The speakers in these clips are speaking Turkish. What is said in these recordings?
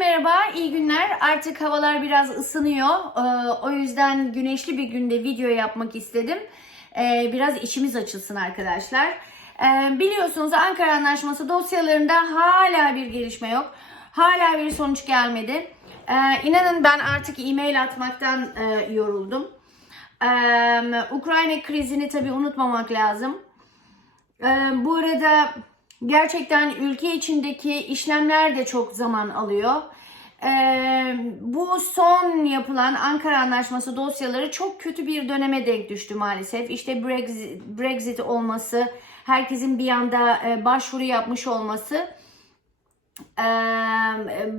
merhaba, iyi günler. Artık havalar biraz ısınıyor. Ee, o yüzden güneşli bir günde video yapmak istedim. Ee, biraz içimiz açılsın arkadaşlar. Ee, biliyorsunuz Ankara Anlaşması dosyalarında hala bir gelişme yok. Hala bir sonuç gelmedi. İnanın ben artık e-mail atmaktan e, yoruldum. Ukrayna krizini tabii unutmamak lazım. Bu arada gerçekten ülke içindeki işlemler de çok zaman alıyor. Ee, bu son yapılan Ankara Anlaşması dosyaları çok kötü bir döneme denk düştü maalesef. İşte Brexit, Brexit olması, herkesin bir anda e, başvuru yapmış olması e,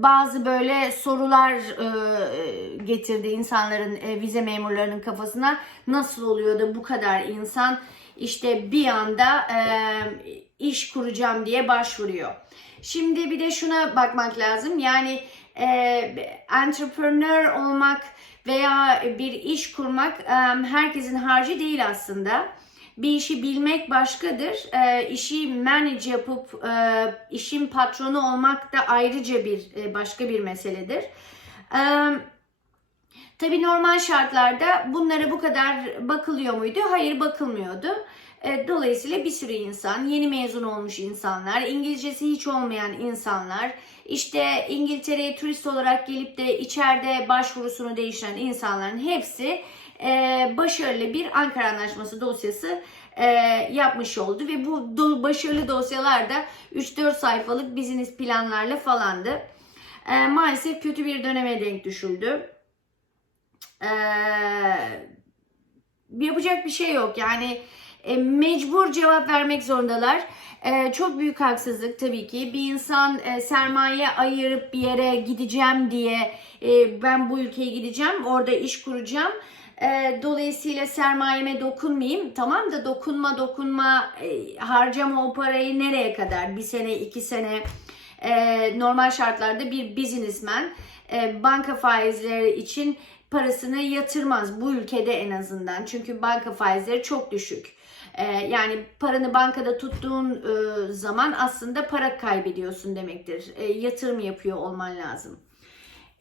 bazı böyle sorular e, getirdi insanların e, vize memurlarının kafasına. Nasıl oluyor da bu kadar insan işte bir anda e, iş kuracağım diye başvuruyor. Şimdi bir de şuna bakmak lazım. Yani e, entrepreneur olmak veya bir iş kurmak e, herkesin harcı değil aslında. Bir işi bilmek başkadır. E, işi manage yapıp e, işin patronu olmak da ayrıca bir e, başka bir meseledir. E, Tabii normal şartlarda bunlara bu kadar bakılıyor muydu? Hayır bakılmıyordu. E, Dolayısıyla bir sürü insan, yeni mezun olmuş insanlar, İngilizcesi hiç olmayan insanlar, işte İngiltere'ye turist olarak gelip de içeride başvurusunu değiştiren insanların hepsi e, başarılı bir Ankara Anlaşması dosyası e, yapmış oldu. Ve bu başarılı dosyalar da 3-4 sayfalık business planlarla falandı. Maalesef kötü bir döneme denk düşüldü. Yapacak bir şey yok. Yani e, mecbur cevap vermek zorundalar. E, çok büyük haksızlık tabii ki. Bir insan e, sermaye ayırıp bir yere gideceğim diye e, ben bu ülkeye gideceğim, orada iş kuracağım. E, dolayısıyla sermayeme dokunmayayım. Tamam da dokunma dokunma e, harcama o parayı nereye kadar? Bir sene, iki sene e, normal şartlarda bir businessman e, banka faizleri için parasını yatırmaz bu ülkede en azından. Çünkü banka faizleri çok düşük. E, yani paranı bankada tuttuğun e, zaman aslında para kaybediyorsun demektir. E, yatırım yapıyor olman lazım.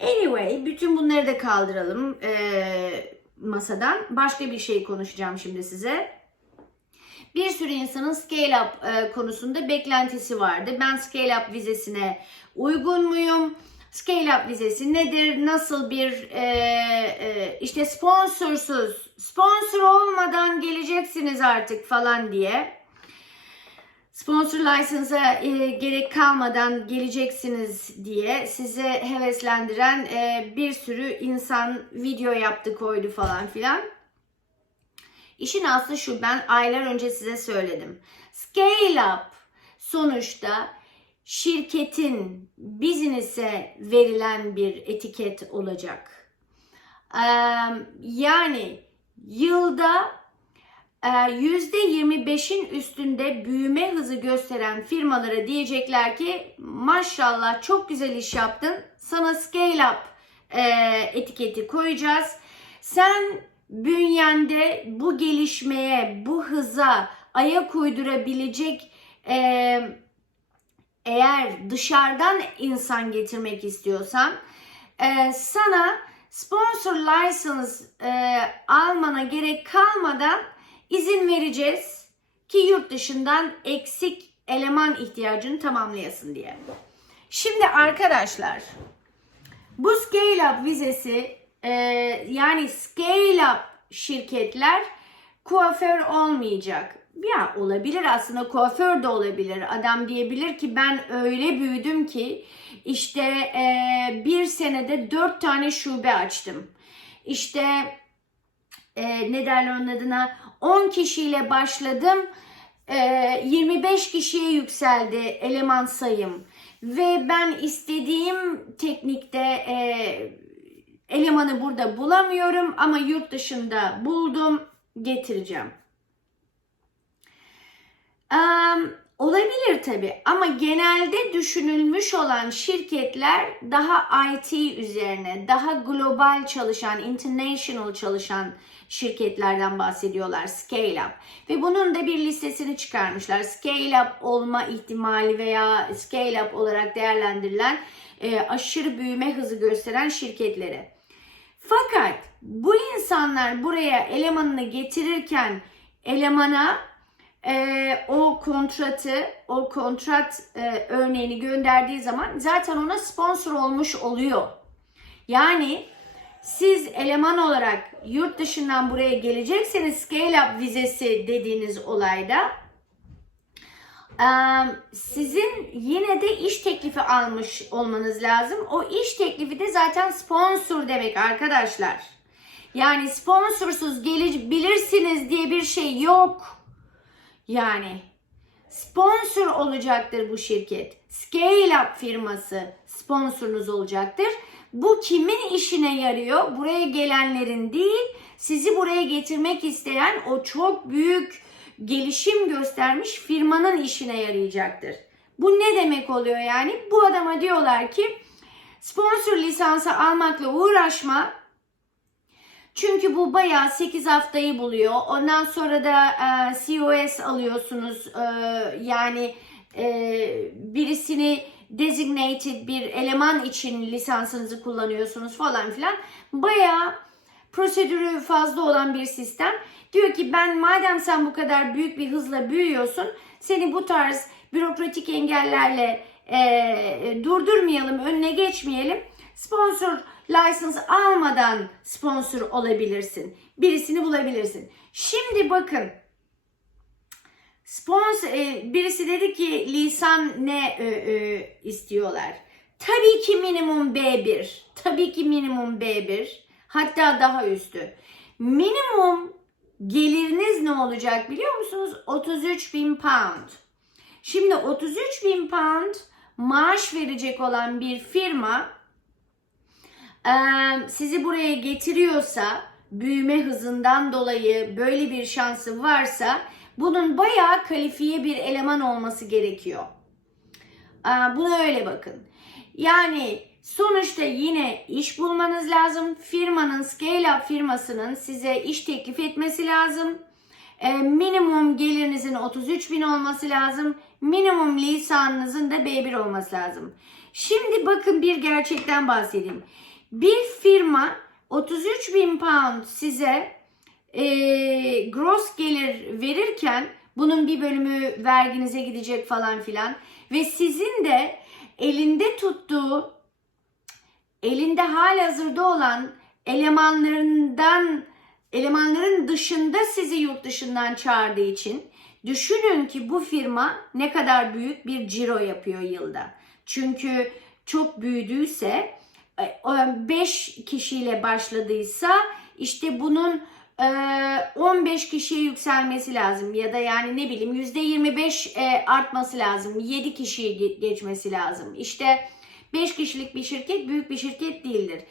Anyway, bütün bunları da kaldıralım e, masadan. Başka bir şey konuşacağım şimdi size. Bir sürü insanın scale up konusunda beklentisi vardı. Ben scale up vizesine uygun muyum? Scale up vizesi nedir? Nasıl bir e, e, işte sponsorsuz, sponsor olmadan geleceksiniz artık falan diye. Sponsor license'a e, gerek kalmadan geleceksiniz diye size heveslendiren e, bir sürü insan video yaptı koydu falan filan. İşin aslı şu ben aylar önce size söyledim. Scale up sonuçta şirketin business'e verilen bir etiket olacak. Yani yılda e, %25'in üstünde büyüme hızı gösteren firmalara diyecekler ki maşallah çok güzel iş yaptın. Sana scale up etiketi koyacağız. Sen bünyende bu gelişmeye, bu hıza ayak uydurabilecek e, eğer dışarıdan insan getirmek istiyorsan e, sana sponsor license e, almana gerek kalmadan izin vereceğiz ki yurt dışından eksik eleman ihtiyacını tamamlayasın diye. Şimdi arkadaşlar bu scale up vizesi e, yani scale up şirketler kuaför olmayacak. Ya olabilir aslında kuaför de olabilir. Adam diyebilir ki ben öyle büyüdüm ki işte e, bir senede dört tane şube açtım. İşte e, ne derler onun adına 10 kişiyle başladım. E, 25 kişiye yükseldi eleman sayım. Ve ben istediğim teknikte e, elemanı burada bulamıyorum ama yurt dışında buldum getireceğim. Um, Olabilir tabii ama genelde düşünülmüş olan şirketler daha IT üzerine, daha global çalışan, international çalışan şirketlerden bahsediyorlar. Scale up. Ve bunun da bir listesini çıkarmışlar. Scale up olma ihtimali veya scale up olarak değerlendirilen e, aşırı büyüme hızı gösteren şirketleri. Fakat bu insanlar buraya elemanını getirirken elemana e, o kontratı, o kontrat e, örneğini gönderdiği zaman zaten ona sponsor olmuş oluyor. Yani siz eleman olarak yurt dışından buraya gelecekseniz scale up vizesi dediğiniz olayda e, sizin yine de iş teklifi almış olmanız lazım. O iş teklifi de zaten sponsor demek arkadaşlar. Yani sponsorsuz gelebilirsiniz diye bir şey yok. Yani sponsor olacaktır bu şirket. Scale Up firması sponsorunuz olacaktır. Bu kimin işine yarıyor? Buraya gelenlerin değil, sizi buraya getirmek isteyen o çok büyük gelişim göstermiş firmanın işine yarayacaktır. Bu ne demek oluyor yani? Bu adama diyorlar ki sponsor lisansı almakla uğraşma. Çünkü bu bayağı 8 haftayı buluyor. Ondan sonra da e, COS alıyorsunuz. E, yani e, birisini designated bir eleman için lisansınızı kullanıyorsunuz falan filan. Bayağı prosedürü fazla olan bir sistem. Diyor ki ben madem sen bu kadar büyük bir hızla büyüyorsun seni bu tarz bürokratik engellerle e, durdurmayalım, önüne geçmeyelim. Sponsor license almadan sponsor olabilirsin. Birisini bulabilirsin. Şimdi bakın sponsor e, birisi dedi ki lisan ne e, e, istiyorlar? Tabii ki minimum B1. Tabii ki minimum B1. Hatta daha üstü. Minimum geliriniz ne olacak biliyor musunuz? 33 bin pound. Şimdi 33 bin pound maaş verecek olan bir firma sizi buraya getiriyorsa büyüme hızından dolayı böyle bir şansı varsa bunun bayağı kalifiye bir eleman olması gerekiyor. Buna öyle bakın. Yani sonuçta yine iş bulmanız lazım. Firmanın, scale up firmasının size iş teklif etmesi lazım. Minimum gelirinizin 33 bin olması lazım. Minimum lisanınızın da B1 olması lazım. Şimdi bakın bir gerçekten bahsedeyim. Bir firma 33 bin pound size e, gross gelir verirken bunun bir bölümü verginize gidecek falan filan ve sizin de elinde tuttuğu elinde halihazırda olan elemanlarından elemanların dışında sizi yurt dışından çağırdığı için düşünün ki bu firma ne kadar büyük bir ciro yapıyor yılda. Çünkü çok büyüdüyse 5 e, kişiyle başladıysa işte bunun 15 e, kişiye yükselmesi lazım ya da yani ne bileyim %25 e, artması lazım. 7 kişiyi geçmesi lazım. İşte 5 kişilik bir şirket büyük bir şirket değildir.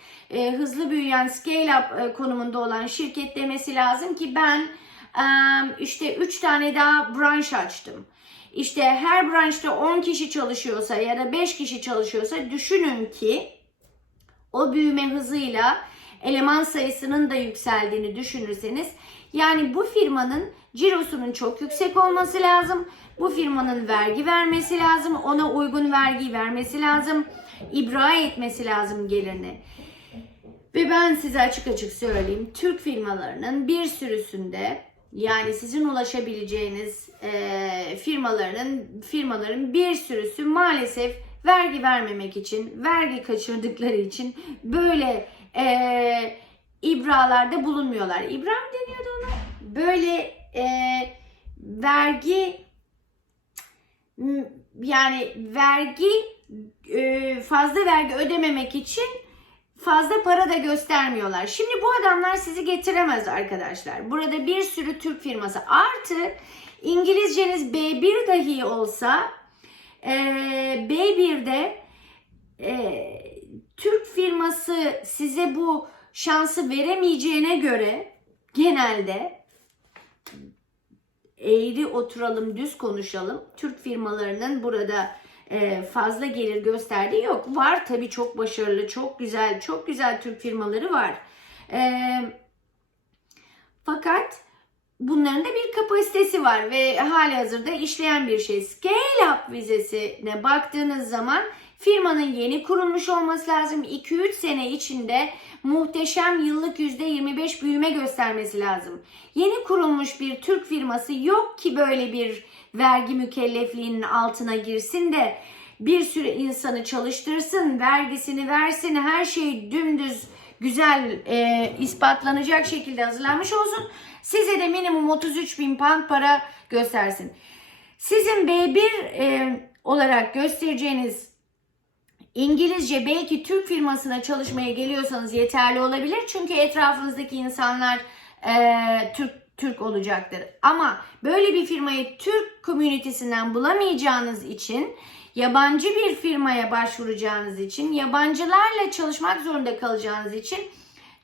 Hızlı büyüyen scale up konumunda olan şirket demesi lazım ki ben işte 3 tane daha branş açtım. İşte her branşta 10 kişi çalışıyorsa ya da 5 kişi çalışıyorsa düşünün ki o büyüme hızıyla eleman sayısının da yükseldiğini düşünürseniz yani bu firmanın cirosunun çok yüksek olması lazım. Bu firmanın vergi vermesi lazım. Ona uygun vergi vermesi lazım. İbra etmesi lazım gelirini. Ve ben size açık açık söyleyeyim. Türk firmalarının bir sürüsünde yani sizin ulaşabileceğiniz e, firmaların firmaların bir sürüsü maalesef vergi vermemek için, vergi kaçırdıkları için böyle e, ibralarda bulunmuyorlar. İbra mı deniyordu ona? Böyle e, vergi yani vergi e, fazla vergi ödememek için fazla para da göstermiyorlar. Şimdi bu adamlar sizi getiremez arkadaşlar. Burada bir sürü Türk firması artı İngilizceniz B1 dahi olsa e, B1'de e, Türk firması size bu şansı veremeyeceğine göre genelde eğri oturalım, düz konuşalım. Türk firmalarının burada e, fazla gelir gösterdiği yok. Var tabii çok başarılı, çok güzel, çok güzel Türk firmaları var. Eee fakat bunların da bir kapasitesi var ve hali hazırda işleyen bir şey. Scale up vizesine baktığınız zaman firmanın yeni kurulmuş olması lazım. 2-3 sene içinde muhteşem yıllık %25 büyüme göstermesi lazım. Yeni kurulmuş bir Türk firması yok ki böyle bir vergi mükellefliğinin altına girsin de bir sürü insanı çalıştırsın, vergisini versin, her şey dümdüz güzel e, ispatlanacak şekilde hazırlanmış olsun. Size de minimum 33 bin pound para göstersin. Sizin B1 e, olarak göstereceğiniz İngilizce belki Türk firmasına çalışmaya geliyorsanız yeterli olabilir. Çünkü etrafınızdaki insanlar e, Türk Türk olacaktır. Ama böyle bir firmayı Türk komünitesinden bulamayacağınız için yabancı bir firmaya başvuracağınız için, yabancılarla çalışmak zorunda kalacağınız için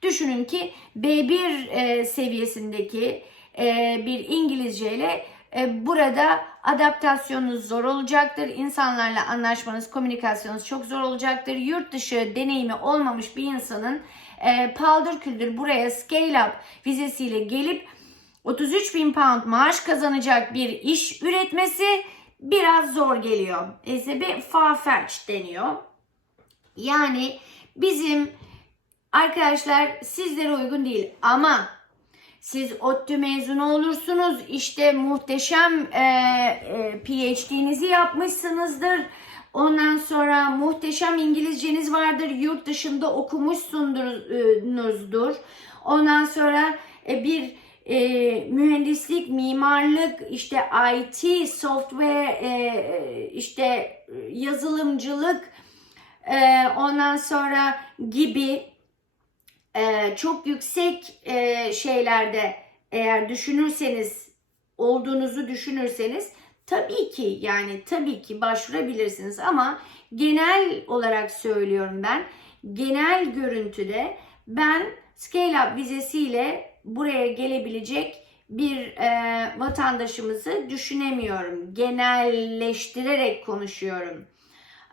düşünün ki B1 e, seviyesindeki e, bir İngilizce ile e, burada adaptasyonunuz zor olacaktır. İnsanlarla anlaşmanız, komünikasyonunuz çok zor olacaktır. Yurt dışı deneyimi olmamış bir insanın e, paldır küldür buraya scale up vizesiyle gelip 33 bin pound maaş kazanacak bir iş üretmesi biraz zor geliyor. İşte bir far-fetched deniyor. Yani bizim arkadaşlar sizlere uygun değil ama siz ODTÜ mezunu olursunuz. İşte muhteşem e, e, PhD'nizi yapmışsınızdır. Ondan sonra muhteşem İngilizceniz vardır. Yurt dışında okumuşsunuzdur. Ondan sonra e, bir e, mühendislik, mimarlık, işte IT, software, e, işte yazılımcılık, e, ondan sonra gibi e, çok yüksek e, şeylerde eğer düşünürseniz, olduğunuzu düşünürseniz tabii ki yani tabii ki başvurabilirsiniz ama genel olarak söylüyorum ben. Genel görüntüde ben Scale Up vizesiyle buraya gelebilecek bir e, vatandaşımızı düşünemiyorum. Genelleştirerek konuşuyorum.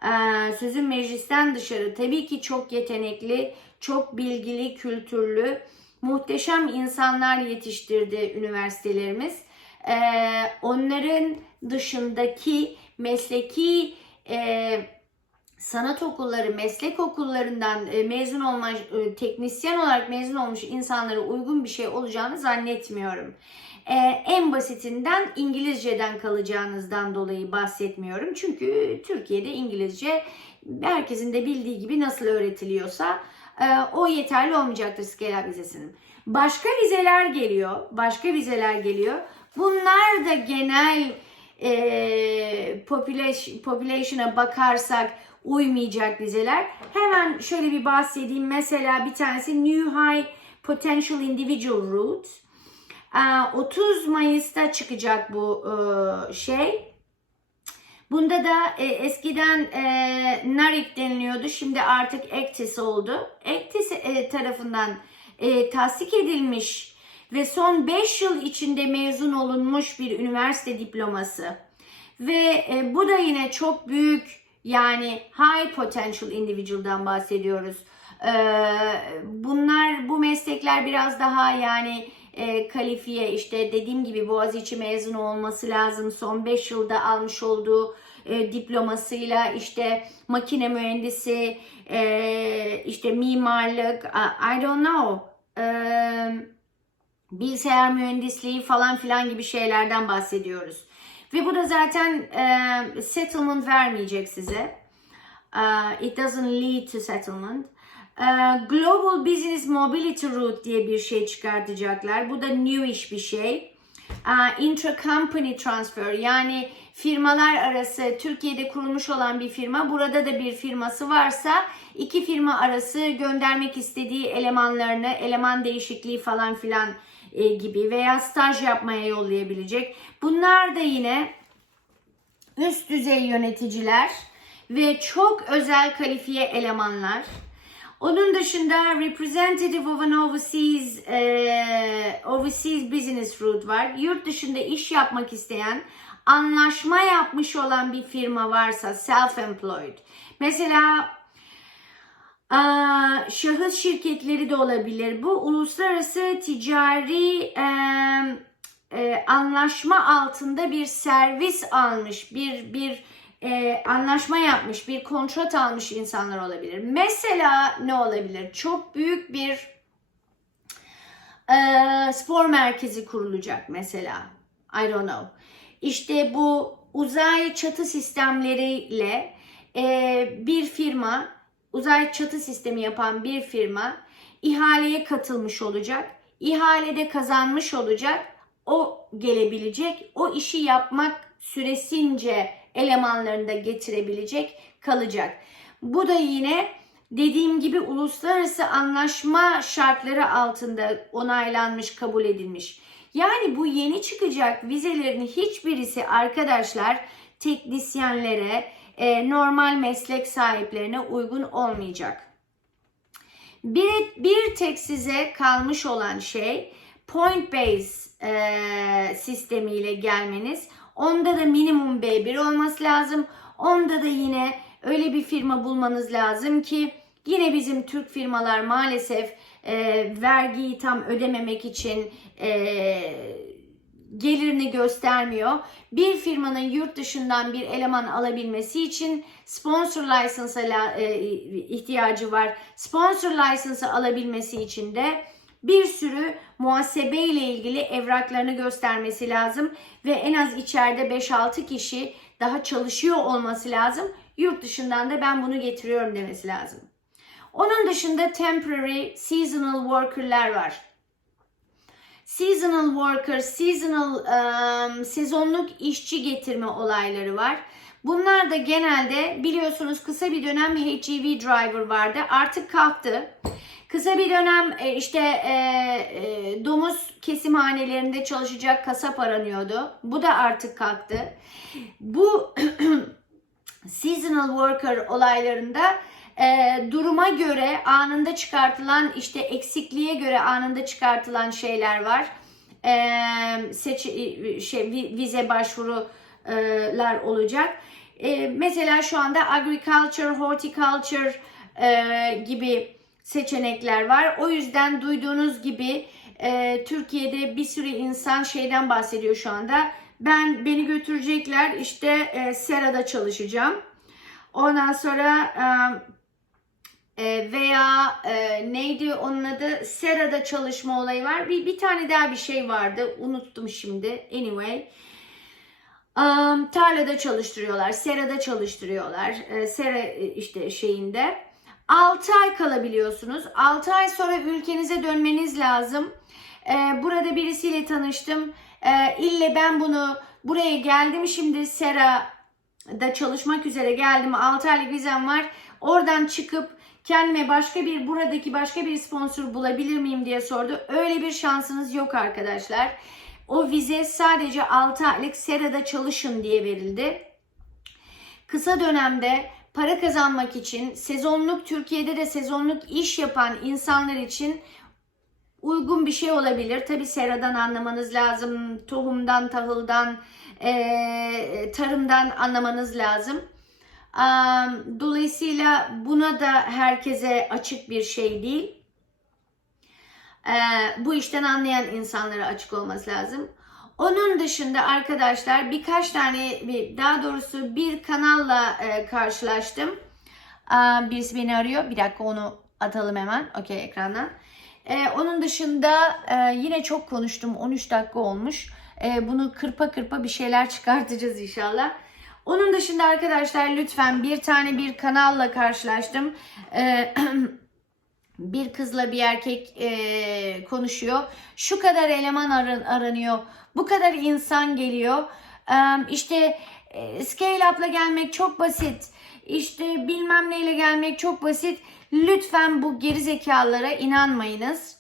E, sözün meclisten dışarı tabii ki çok yetenekli, çok bilgili, kültürlü, muhteşem insanlar yetiştirdi üniversitelerimiz. E, onların dışındaki mesleki e, sanat okulları, meslek okullarından e, mezun olmuş, e, teknisyen olarak mezun olmuş insanlara uygun bir şey olacağını zannetmiyorum. E, en basitinden İngilizceden kalacağınızdan dolayı bahsetmiyorum. Çünkü Türkiye'de İngilizce herkesin de bildiği gibi nasıl öğretiliyorsa o yeterli olmayacaktır Scala vizesinin. Başka vizeler geliyor. Başka vizeler geliyor. Bunlar da genel e, population, population'a bakarsak uymayacak vizeler. Hemen şöyle bir bahsedeyim. Mesela bir tanesi New High Potential Individual Route. 30 Mayıs'ta çıkacak bu şey. Bunda da e, eskiden e, NARIC deniliyordu. Şimdi artık ECTIS oldu. ECTIS e, tarafından e, tasdik edilmiş ve son 5 yıl içinde mezun olunmuş bir üniversite diploması. Ve e, bu da yine çok büyük yani high potential individual'dan bahsediyoruz. E, bunlar bu meslekler biraz daha yani e, kalifiye işte dediğim gibi Boğaziçi mezunu olması lazım. Son 5 yılda almış olduğu e, diplomasıyla işte makine mühendisi, e, işte mimarlık, I don't know, e, bilgisayar mühendisliği falan filan gibi şeylerden bahsediyoruz. Ve bu da zaten e, settlement vermeyecek size. Uh, it doesn't lead to settlement. Uh, Global Business Mobility Route diye bir şey çıkartacaklar. Bu da newish bir şey. Uh, Intra-company transfer yani firmalar arası Türkiye'de kurulmuş olan bir firma burada da bir firması varsa iki firma arası göndermek istediği elemanlarını eleman değişikliği falan filan e, gibi veya staj yapmaya yollayabilecek. Bunlar da yine üst düzey yöneticiler ve çok özel kalifiye elemanlar. Onun dışında representative of an overseas e, overseas business route var. Yurt dışında iş yapmak isteyen, anlaşma yapmış olan bir firma varsa self-employed. Mesela Aa, şahıs şirketleri de olabilir. Bu uluslararası ticari e, e, anlaşma altında bir servis almış, bir bir e, anlaşma yapmış, bir kontrat almış insanlar olabilir. Mesela ne olabilir? Çok büyük bir e, spor merkezi kurulacak mesela. I don't know. İşte bu uzay çatı sistemleriyle e, bir firma, uzay çatı sistemi yapan bir firma ihaleye katılmış olacak. İhalede kazanmış olacak. O gelebilecek. O işi yapmak süresince elemanlarını da getirebilecek, kalacak. Bu da yine dediğim gibi uluslararası anlaşma şartları altında onaylanmış, kabul edilmiş. Yani bu yeni çıkacak vizelerin hiçbirisi arkadaşlar teknisyenlere, e, normal meslek sahiplerine uygun olmayacak. Bir, bir tek size kalmış olan şey point base e, sistemiyle gelmeniz. Onda da minimum B1 olması lazım. Onda da yine öyle bir firma bulmanız lazım ki yine bizim Türk firmalar maalesef e, vergiyi tam ödememek için e, gelirini göstermiyor. Bir firmanın yurt dışından bir eleman alabilmesi için sponsor license'a e, ihtiyacı var. Sponsor license'ı alabilmesi için de bir sürü muhasebe ile ilgili evraklarını göstermesi lazım ve en az içeride 5-6 kişi daha çalışıyor olması lazım. Yurt dışından da ben bunu getiriyorum demesi lazım. Onun dışında temporary, seasonal worker'lar var. Seasonal worker, seasonal um, sezonluk işçi getirme olayları var. Bunlar da genelde biliyorsunuz kısa bir dönem HGV driver vardı. Artık kalktı. Kısa bir dönem e, işte e, e, domuz kesimhanelerinde çalışacak kasap aranıyordu. Bu da artık kalktı. Bu seasonal worker olaylarında e, duruma göre anında çıkartılan işte eksikliğe göre anında çıkartılan şeyler var. E, seç şey vize başvurular olacak. E, mesela şu anda agriculture, horticulture e, gibi seçenekler var. O yüzden duyduğunuz gibi e, Türkiye'de bir sürü insan şeyden bahsediyor şu anda. Ben beni götürecekler işte e, Sera'da çalışacağım. Ondan sonra e, veya e, neydi onun adı Sera'da çalışma olayı var. Bir, bir tane daha bir şey vardı. Unuttum şimdi. Anyway. Um, tarlada çalıştırıyorlar. Sera'da çalıştırıyorlar. E, Sera işte şeyinde. 6 ay kalabiliyorsunuz. 6 ay sonra ülkenize dönmeniz lazım. E, burada birisiyle tanıştım. E, ille ben bunu buraya geldim şimdi Sera'da çalışmak üzere geldim. 6 aylık vizem var. Oradan çıkıp kendime başka bir buradaki başka bir sponsor bulabilir miyim diye sordu. Öyle bir şansınız yok arkadaşlar. O vize sadece 6 aylık serada çalışın diye verildi. Kısa dönemde para kazanmak için sezonluk Türkiye'de de sezonluk iş yapan insanlar için uygun bir şey olabilir. Tabi seradan anlamanız lazım. Tohumdan, tahıldan, e, tarımdan anlamanız lazım. Dolayısıyla buna da herkese açık bir şey değil. Bu işten anlayan insanlara açık olması lazım. Onun dışında arkadaşlar birkaç tane, daha doğrusu bir kanalla e, karşılaştım. Birisi beni arıyor. Bir dakika onu atalım hemen. Okey ekrandan. E, onun dışında e, yine çok konuştum. 13 dakika olmuş. Bunu kırpa kırpa bir şeyler çıkartacağız inşallah. Onun dışında arkadaşlar lütfen bir tane bir kanalla karşılaştım. Ee, bir kızla bir erkek e, konuşuyor. Şu kadar eleman aran, aranıyor. Bu kadar insan geliyor. Ee, işte e, scale up'la gelmek çok basit. İşte bilmem neyle gelmek çok basit. Lütfen bu geri zekalara inanmayınız.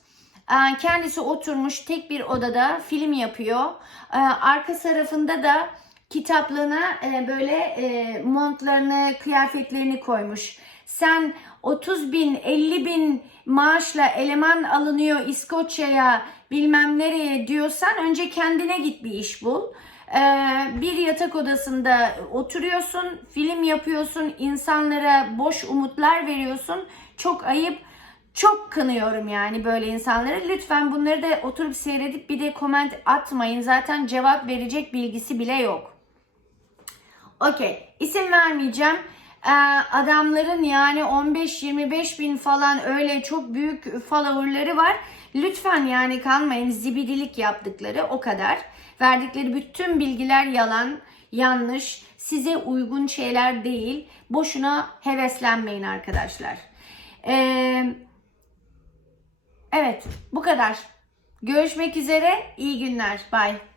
Ee, kendisi oturmuş tek bir odada film yapıyor. Ee, arka tarafında da kitaplığına e, böyle e, montlarını, kıyafetlerini koymuş. sen 30 bin 50 bin maaşla eleman alınıyor İskoçya'ya bilmem nereye diyorsan önce kendine git bir iş bul. Ee, bir yatak odasında oturuyorsun, film yapıyorsun, insanlara boş umutlar veriyorsun. Çok ayıp. Çok kınıyorum yani böyle insanları. Lütfen bunları da oturup seyredip bir de comment atmayın. Zaten cevap verecek bilgisi bile yok. Okey. İsim vermeyeceğim. Ee, adamların yani 15-25 bin falan öyle çok büyük followerları var. Lütfen yani kalmayın zibidilik yaptıkları o kadar. Verdikleri bütün bilgiler yalan, yanlış, size uygun şeyler değil. Boşuna heveslenmeyin arkadaşlar. Ee, evet bu kadar. Görüşmek üzere. İyi günler. Bye.